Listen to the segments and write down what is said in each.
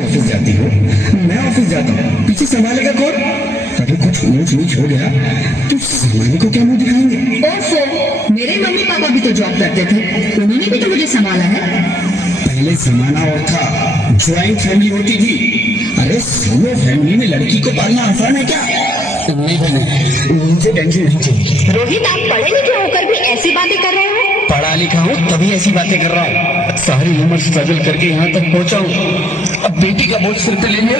Office जाती हो, मैं ऑफिस जाता हूँ, पीछे संभालेगा कौन? अगर कुछ ऊंच नीच हो गया तो संभालने को क्या मुंह दिखाएंगे? ओफो, मेरे मम्मी पापा भी तो जॉब करते थे, उन्होंने भी तो मुझे संभाला है। पहले जमाना और था, ज्वाइंट फैमिली होती थी। अरे सोलो फैमिली में लड़की को पालना आसान है क्या? नहीं, मुझे टेंशन नहीं चाहिए। रोहित, आप पढ़े लिखे होकर भी ऐसी बातें कर रहे हो? पढ़ा लिखा हूँ तभी ऐसी बातें कर रहा हूँ। सारी उम्र स्ट्रगल करके यहाँ तक पहुँचा हूँ, अब बेटी का बोझ सिर पे ले लिया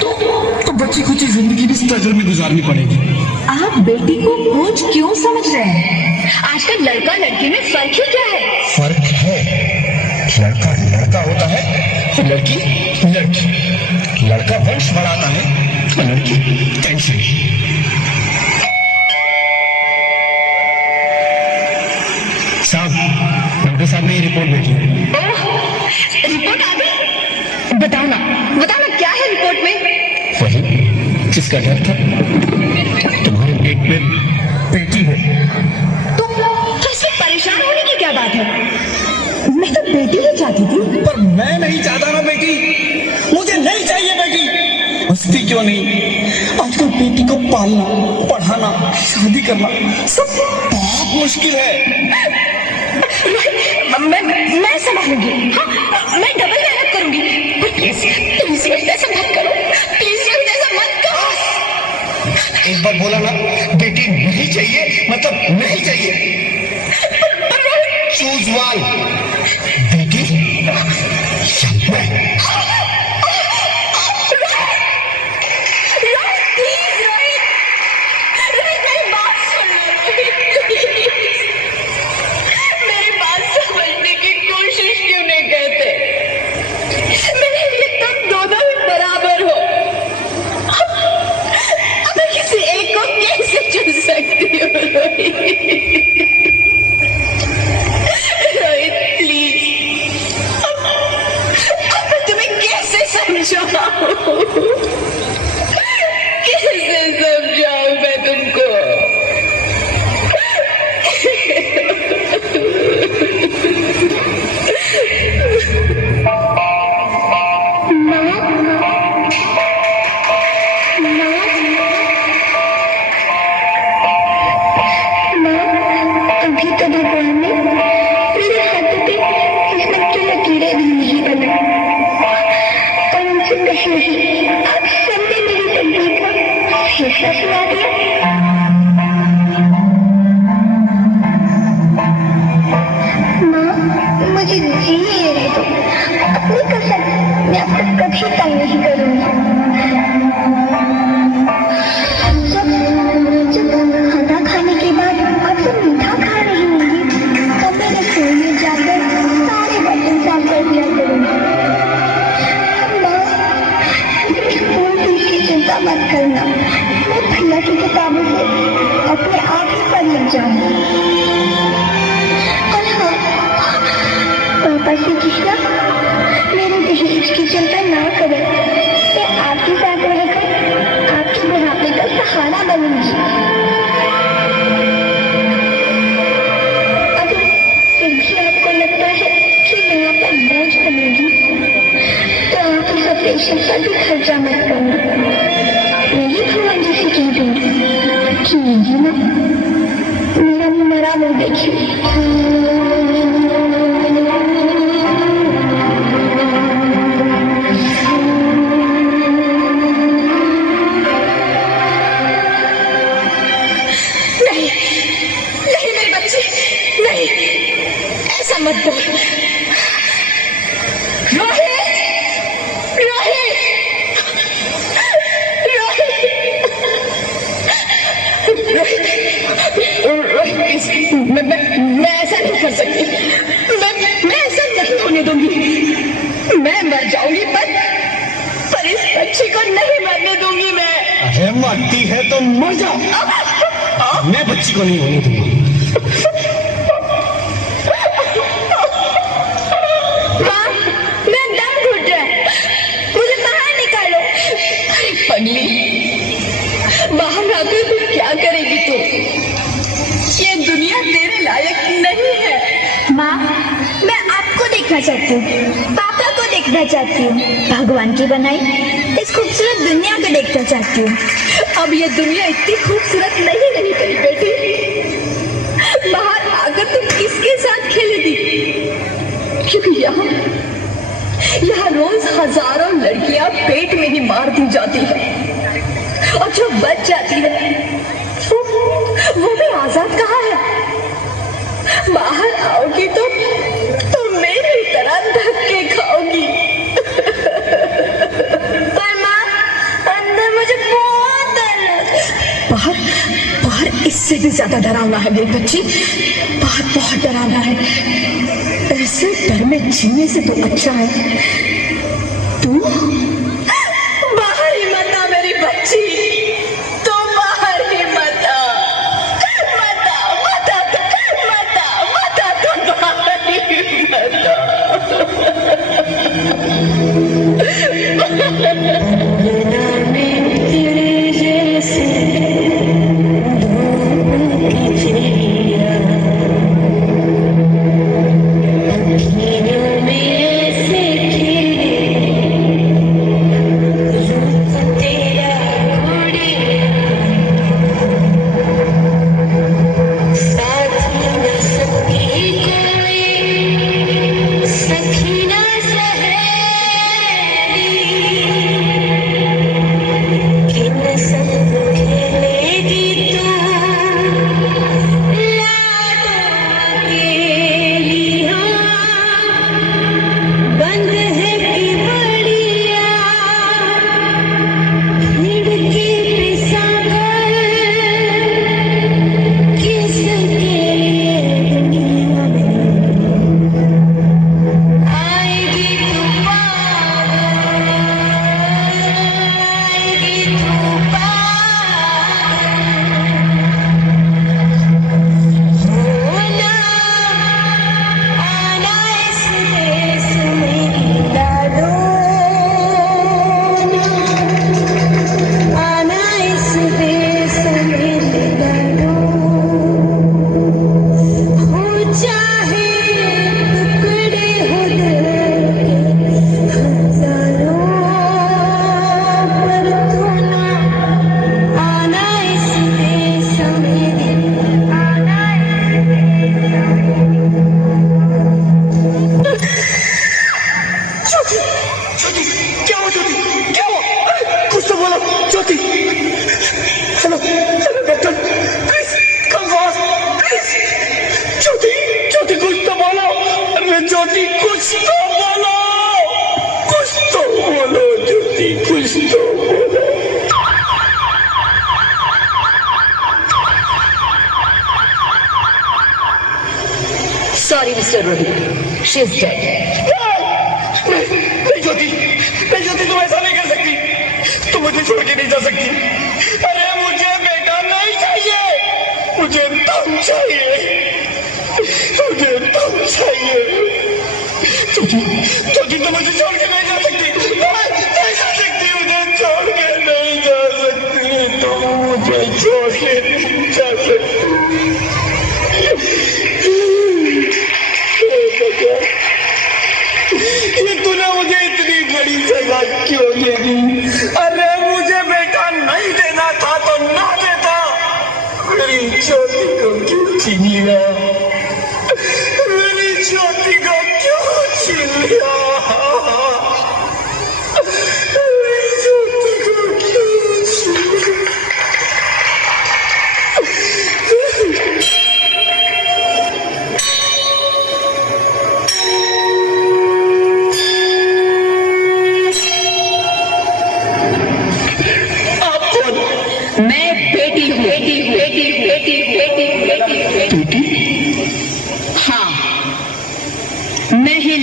तो बच्ची कुछ जिंदगी भी स्ट्रगल में गुजारनी पड़ेगी। आप बेटी को बोझ क्यों समझ रहे हैं? आजकल लड़का लड़की में फर्क ही क्या है? फर्क है, लड़का लड़का होता है, लड़की लड़की। लड़का वंश बढ़ाता है, लड़की टेंशन। साहब, डॉक्टर साहब ने रिपोर्ट भेजी है। रिपोर्ट आ गई? बताओ ना क्या है रिपोर्ट में? वही जिसका डर था, तुम्हारे पेट में बेटी है। तो इसमें परेशान होने की क्या बात है? मैं तो बेटी ही चाहती थी। पर मैं नहीं चाहता ना बेटी, मुझे नहीं चाहिए बेटी। हंसती क्यों नहीं? आजकल बेटी को पालना, पढ़ाना, शादी करना सब बहुत मुश्किल है। मैं संभालूंगी। हाँ, मैं डबल मेहनत करूंगी। प्लीज ऐसा मत करो, प्लीज ऐसा मत करो। एक बार बोला ना, बेटी नहीं चाहिए मतलब नहीं चाहिए। चूज वन, बेटी या मैं। मैं ऐसा नहीं कर सकती। मैं ऐसा नहीं होने दूंगी। मैं मर जाऊंगी पर इस बच्ची को नहीं मरने दूंगी मैं। अरे मरती है तो मर जा। मैं बच्ची को नहीं होने दूंगा। माँ, मैं दम घुट रहा है, मुझे बाहर निकालो। अरे पगली, बाहर आकर तू क्या करेगी तू? ये दुनिया तेरे लायक नहीं है। माँ, मैं आपको देखना चाहती हूँ, पापा को देखना देखना चाहती हूँ, भगवान की बनाई इस खूबसूरत दुनिया को देखना चाहती हूँ। अब ये दुनिया इतनी खूबसूरत नहीं रही मेरी बेटी। बाहर आकर तुम किसके साथ खेलेगी? क्योंकि यहाँ रोज हजारों लड़कियां पेट में ही मार दी जाती है, और जो बच जाती है वो भी आजाद कहाँ है? बाहर आओगी तो मेरी तरह धक्के खाओगी। पर माँ, अंदर मुझे बहुत डर लग। बाहर इससे भी ज्यादा डरावना है मेरी बच्ची। बाहर बहुत डरावना है। ऐसे डर में जीने से तो अच्छा है तू बाहर ही मत आ मेरी बच्ची। तो बाहर ही मत आ, मत आ, मत आ, मत आ, मत आ, तो बाहर ही मत आ। तेरे जैसे Sorry, Mr. Rohit. She's dead. नहीं ज्योति, तुम ऐसा नहीं कर सकती। तुम मुझे छोड़ के नहीं जा सकती। अरे मुझे बेटा नहीं चाहिए, मुझे तुम चाहिए, मुझे तुम चाहिए। ज्योति तुम मुझे छोड़ के नहीं जा सकती, नहीं जा सकती, मुझे छोड़ के नहीं जा सकती, तुम मुझे छोड़ के नहीं जा सकती। ये तूने मुझे इतनी बड़ी सजा क्यों दे दी? अरे मुझे बेटा नहीं देना था तो ना देता। मेरी ज्योति को क्यों छीन लिया? मेरी ज्योति को क्यों छीन लिया? मेरी ज्योति को क्यों छीन लिया?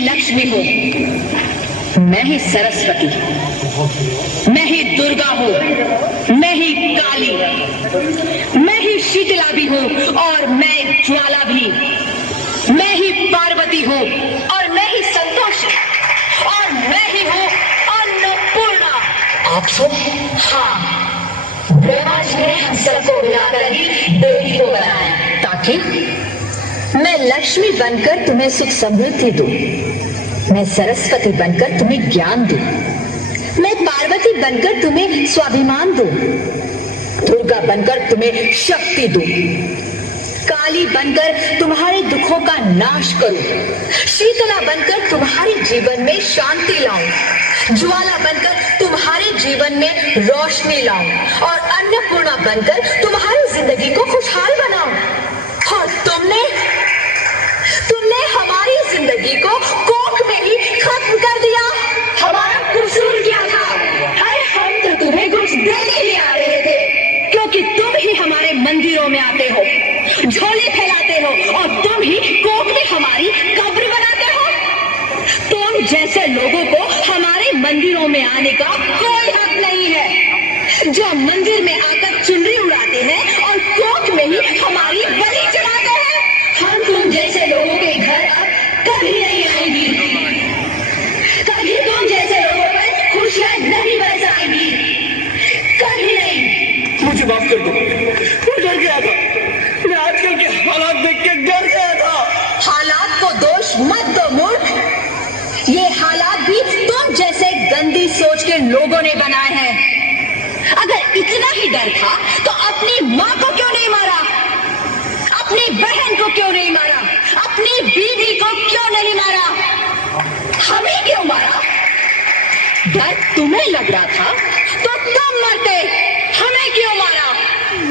लक्ष्मी हूँ, मैं ही सरस्वती, मैं ही दुर्गा हूँ, मैं ही काली, मैं ही शीतला भी हूँ और मैं ज्वाला भी, मैं ही पार्वती हूँ और मैं ही संतोषी और मैं ही हूँ अन्नपूर्णा। आप सब? हाँ, ब्रह्मा जी ने हम सबको मिलाकर ही देवी को बनाया ताकि मैं लक्ष्मी बनकर तुम्हें सुख समृद्धि दूं। मैं सरस्वती बनकर तुम्हें ज्ञान दूं, मैं पार्वती बनकर तुम्हें स्वाभिमान दूं, दुर्गा बनकर तुम्हें शक्ति दूं, काली बनकर तुम्हारे दुखों का नाश करूं, शीतला बनकर तुम्हारे जीवन में शांति लाऊं, ज्वाला बनकर तुम्हारे जीवन में रोशनी लाऊं, और अन्नपूर्णा बनकर तुम्हारी जिंदगी को खुशहाल बनाऊं। और तुमने हमारी जिंदगी को कोख में ही खत्म कर दिया। हमारा कसूर क्या था? अरे हम तो तुम्हें कुछ देने ही आ रहे थे, क्योंकि तुम ही हमारे मंदिरों में आते हो, झोली फैलाते हो, और तुम ही कोख में हमारी कब्र बनाते हो। तुम जैसे लोगों को हमारे मंदिरों में आने का कोई हक नहीं है, जो मंदिर में आकर चुनरी उड़ाते हैं और कोख में ही हमारी बलि चढ़ाते हैं। हम तुम जैसे लोगों के घर अब कभी नहीं आएंगी, कभी तुम जैसे लोगों पर खुशियां नहीं बरसाएंगी, कभी नहीं। मुझे माफ कर दो, मैं डर गया था। मैं आजकल के हालात देख के डर गया था। हालात को दोष मत दो मूर्ख, ये हालात भी तुम जैसे गंदी सोच के लोगों ने बनाए हैं। अगर इतना ही डर था तो अपनी माँ को क्यों नहीं मारा, अपनी बहन को क्यों नहीं मारा, अपनी बीवी को क्यों नहीं मारा, हमें क्यों मारा? डर तुम्हें लग रहा था तो तुम मरते, हमें क्यों मारा?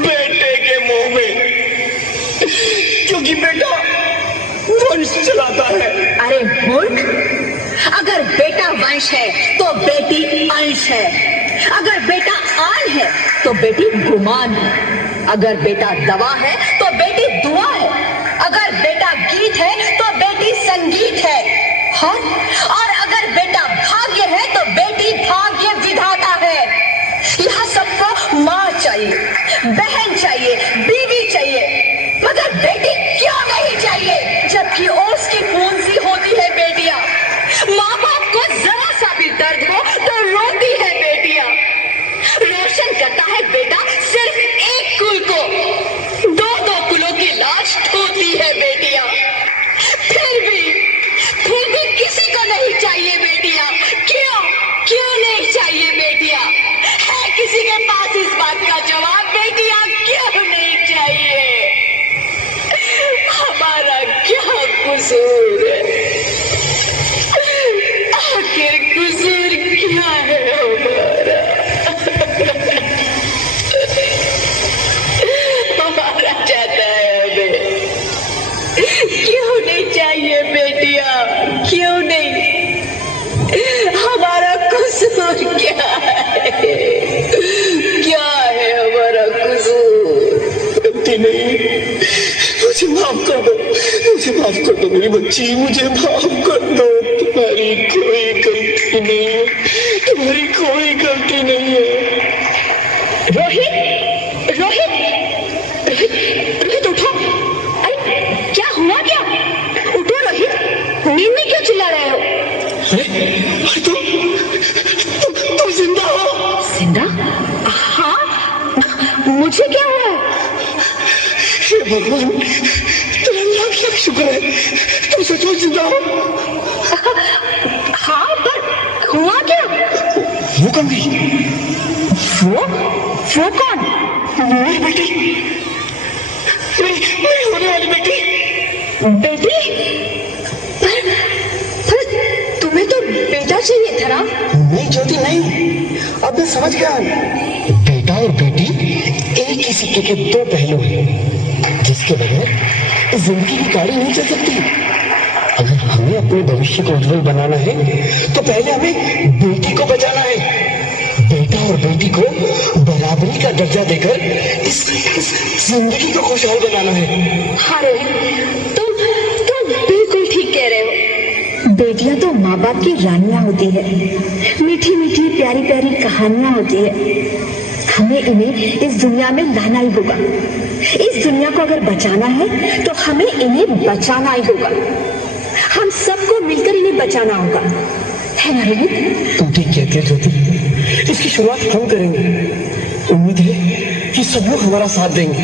बेटे के मुंह में, क्योंकि बेटा वंश चलाता है। अरे मूर्ख, अगर बेटा वंश है तो बेटी अंश है, अगर बेटा आन है तो बेटी गुमान है, अगर बेटा दवा है तो बेटी दुआ है, अगर बेटा गीत है तो बेटी संगीत है, और अगर बेटा भाग्य है तो बेटी भाग्य विधाता है। यहाँ सबको माँ चाहिए, बहन चाहिए, बीवी चाहिए, मगर बेटी क्यों नहीं चाहिए? जबकि ओस की खून सी होती है बेटियां, माँ बाप को जरा सा भी दर्द हो तो रोती है बेटियां, रोशन करता है बेटा सिर्फ एक कुल को, दो कुलों की लाश ढोती है बेटियां, फिर भी किसी को नहीं चाहिए बेटियां। क्यों नहीं चाहिए बेटियां? है किसी के पास इस बात का जवाब? बेटियां क्यों नहीं चाहिए? हमारा क्या कसूर है? आखिर कसूर क्या है हमारा? हमारा चाहता है हमें, क्यों नहीं चाहिए बेटियां? क्यों नहीं? हमारा कसूर क्या है? क्या है हमारा कसूर? गलती नहीं, मुझे माफ कर दो, मुझे माफ कर दो मेरी बच्ची, मुझे माफ कर दो। तुम्हारी कोई गलती नहीं है, तुम्हारी कोई गलती नहीं है। रोहित, रोहित, रोहित, रोहित उठो। अरे क्या हुआ क्या? उठो रोहित, नींद में क्यों चिल्ला रहे हो? अरे तुम जिंदा हो? जिंदा? हाँ, मुझे क्या हुआ? हे भगवान, तेरा लाख शुक्र है, तुम सचमुच जिंदा हो। हाँ, पर हुआ क्या? वो कौन गई? वो कौन? मेरी बेटी, मेरी होने वाली बेटी। बेटी? पर तुम्हें तो बेटा चाहिए था ना? नहीं ज्योति नहीं, अब मैं समझ गया। बेटा और बेटी एक ही सिक्के के दो पहलू हैं, जिसके बगैर जिंदगी की गाड़ी नहीं चल सकती। अगर हमें अपने भविष्य को उज्जवल बनाना है तो पहले हमें बेटी को बचाना है। बेटा और बेटी को बराबरी का दर्जा देकर इस जिंदगी को खुशहाल बनाना है। हाँ रोहित, तुम बिल्कुल ठीक कह रहे हो। बेटियां तो माँ बाप की रानियां होती है, मीठी मीठी प्यारी प्यारी कहानियां होती है। हमें इन्हें इस दुनिया में लाना ही होगा। इस दुनिया को अगर बचाना है तो हमें इन्हें बचाना ही होगा। हम सबको मिलकर इन्हें बचाना होगा, है ना रोहित? तुम ठीक कहते हो ज्योति, इसकी शुरुआत हम करेंगे। उम्मीद है कि सब लोग हमारा साथ देंगे।